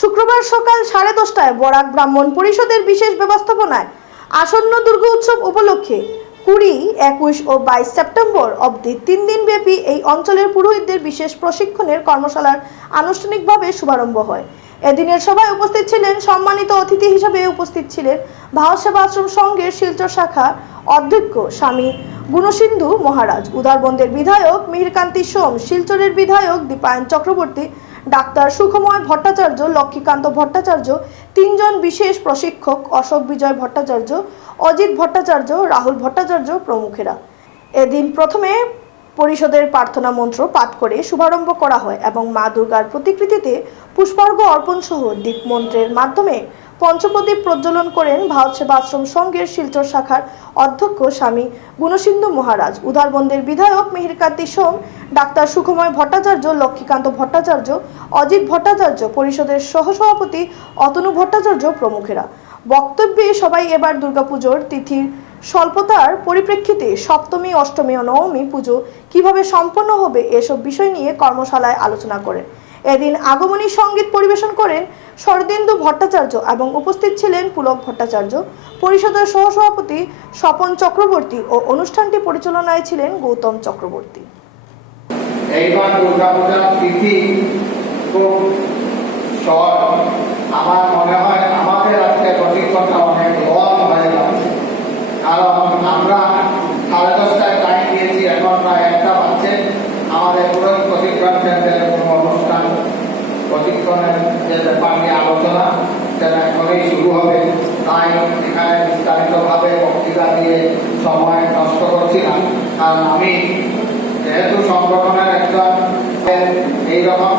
শুক্রবার সকাল সাড়ে দশটায় বরাক ব্রাহ্মণ পরিষদের বিশেষ ব্যবস্থাপনায় আসন্ন দুর্গা উৎসব উপলক্ষে কুড়ি, একুশ ও বাইশ সেপ্টেম্বর অবধি তিন দিন ব্যাপী এই অঞ্চলের পুরোহিতদের বিশেষ প্রশিক্ষণের কর্মশালার আনুষ্ঠানিকভাবে শুভারম্ভ হয়। এদিনের সভায় উপস্থিত ছিলেন সম্মানিত অতিথি হিসেবে উপস্থিত ছিলেন ভারত সেবা আশ্রম সংঘের শিলচর শাখা অধ্যক্ষ স্বামী গুণসিন্ধু মহারাজ, উদারবন্দের বিধায়ক মিহিরকান্তি সোম, শিলচরের বিধায়ক দীপায়ন চক্রবর্তী ডাক্তার সুখময় ভট্টাচার্য, লক্ষ্মীকান্ত ভট্টাচার্য, তিনজন বিশেষ প্রশিক্ষক অশোক বিজয় ভট্টাচার্য, অজিত ভট্টাচার্য, রাহুল ভট্টাচার্য প্রমুখেরা। এদিন প্রথমে পরিষদের প্রার্থনা মন্ত্র পাঠ করে শুভারম্ভ করা হয় এবং মা দুর্গার প্রতিকৃতিতে পুষ্পার্ঘ অর্পণ সহ দীপ মন্ত্রের মাধ্যমে পঞ্চপ্রদীপ প্রজ্বলন করেন ভারত সেবা আশ্রম সংঘের শিলচর শাখার অধ্যক্ষ স্বামী গুণসিন্ধু মহারাজ। উদারবন্দের বিধায়ক মিহিরকান্তি সোম, ডাক্তার সুখময় ভট্টাচার্য, লক্ষ্মীকান্ত ভট্টাচার্য, অজিত ভট্টাচার্য, পরিষদের সহসভাপতি অতনু ভট্টাচার্য প্রমুখেরা। বক্তব্যে সবাই এবার দুর্গাপুজোর তিথির স্বল্পতার পরিপ্রেক্ষিতে সপ্তমী, অষ্টমী ও নবমী পুজো কীভাবে সম্পন্ন হবে এসব বিষয় নিয়ে কর্মশালায় আলোচনা করেন। এদিন আগমনী সংগীত পরিবেশন করেন শরদিন্দু ভট্টাচার্য এবং উপস্থিত ছিলেন পুলক ভট্টাচার্য। পরিষদের সহসভাপতি স্বপন চক্রবর্তী ও অনুষ্ঠানটি পরিচালনায় ছিলেন গৌতম চক্রবর্তী। এইবার দুর্গাপূজার তিথি খুব শর্ট। আমার মনে হয় আমাদের আজকে প্রশিক্ষণটা অনেক লং হয়ে যাচ্ছে কারণ আমরা সাড়ে দশটায় টাইম দিয়েছি, এখন প্রায় একটা বাজছে। আমাদের পুরো কেন্দ্রের কোনো অনুষ্ঠান প্রশিক্ষণের যে ব্যাপার নিয়ে আলোচনা সেটা এখনই শুরু হবে, তাই এখানে বিস্তারিতভাবে বক্তৃতা দিয়ে সময় নষ্ট করছি না। কারণ আমি যেহেতু সংগঠনের একজন এইরকম